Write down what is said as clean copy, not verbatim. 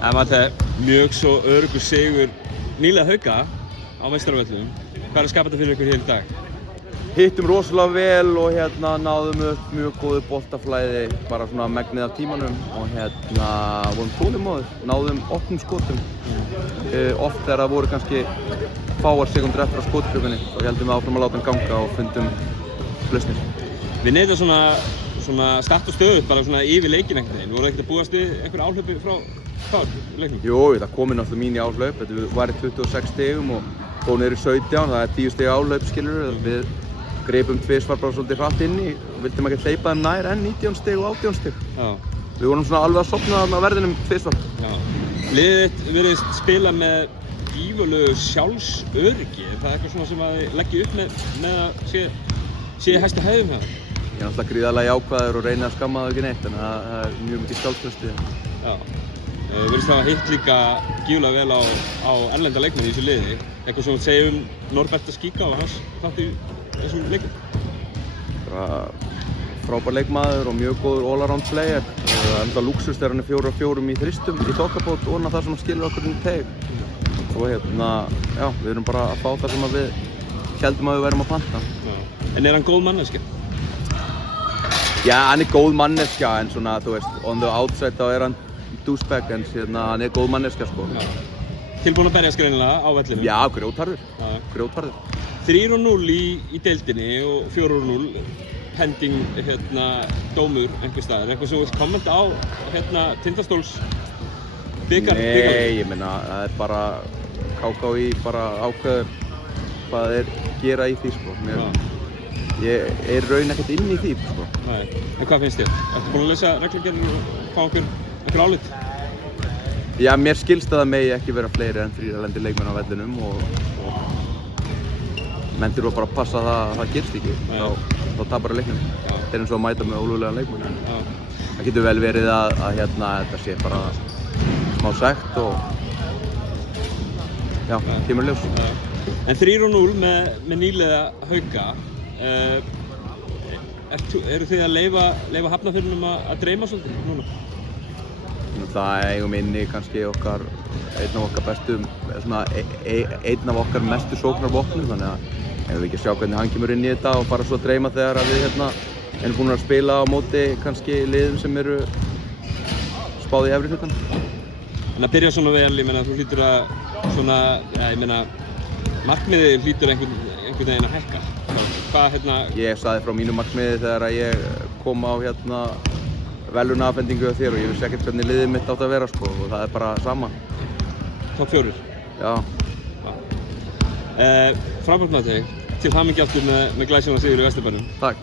Það var þetta mjög svo öruggur sigur nýlega Hauka á Meistaravöllum. Hvað er skapað fyrir ykkur hér í dag? Hittum rosalega vel og náðum upp mjög góðu boltaflæði bara svona megnið af tímanum og vorum þolinmóðir, náðum opnum skotum. Oft þegar það voru kannski fáar sekundur eftir á skotklukkunni þá héldum við áfram að láta hann ganga og fundum lausnir. Við neytum svona start og stöðu bara svona yfir leikinn einhvern veginn. Voru ekkert að búast við einhver áhlaupi frá leiknum? Jú, það kom inn alltaf mín í áhlaup. Þetta var í 26 stigum og fór niður í 17, það er 10 stiga áhlaup skilurðu. Við greipum tvisvar bara svolítið hratt inn í og vildum ekki hleypa þeim nær en 19 stig og 18 stig. Já. Við vorum svona alveg að sofna þarna á verðinum tvisvar. Já. Liðið þitt virðist spila með gífurlegu sjálfsöryggi. Er það eitthvað svona sem að þið leggja upp með að sé hæstu hæðum hjá? Ég er náttúrulega gríðarlega jákvæður og reyni að skamma það ekki neitt, en það er mjög mikið sjálfstraust í það. Já. Virðist það að hitt líka gífurlega vel á erlenda leikmenn í þessu liði. Eitthvað sem þú segir Norberta Skíka og hans þátt í þessum leikum? Frábær leikmaður og mjög góður all-around player. Það er enda lúxus þegar hann er 4-4 í þristum í þokkabót og það sem skilur okkur inn í teig. Og já, við erum bara að fá það sem við héldum að við værum að panta. Já. En er hann góð manneskja? Já, hann er góð manneskja en svona, þú veist, on the outside þá er hann douchebag en hann er góð manneskja sko. Já. Tilbúinn að berjast greinilega á vellinum? Já, grjótharður. 3-0 í deildinni og 4-0 pending dómur einhvers staðar. Eitthvað sem þú vilt kommenta á Tindastóls bikar? Nei, ég meina, það er bara KKÍ bara ákveður hvað þeir gera í því sko. Ég er raun ekkert inn í því sko. Nei. En hvað finnst þér? Ertu búinn að lesa reglugerðir og fá einhver álit? Já, mér skilst að það megi ekki vera fleiri en 3 erlendir leikmenn á vellinum og menn þurfa bara að passa að það gerst ekki. Þá tapar leiknum. Það er eins og að mæta með ólöglega leikmenn. Það getur vel verið að þetta sé bara smá sekt og já, kemur ljós. En 3-0 með nýliða Hauka. Eru þið að leyfa Hafnarfirðinum að dreyma svolítið núna? Það eigum inni kannski einn af okkar mestu sóknarvopnum, þannig að ef við ekki sjá hvernig hann kemur inn í þetta og fara svo að dreyma þegar við erum búin að spila á móti kannski liðum sem eru spáð í efri hlutan. En að byrja svona vel, ég meina þú hlýtur markmiðið hlýtur einhvern veginn að hækka. Ég sagði frá mínu markmiði þegar ég kom á verðlaunaafhendingu hjá þér og ég vissi ekkert hvernig liðið mitt átt að vera sko og það er bara sama. Topp 4? Já. Frábært með þig. Til hamingju aftur með glæsilegan sigur í Vesturbænum. Takk.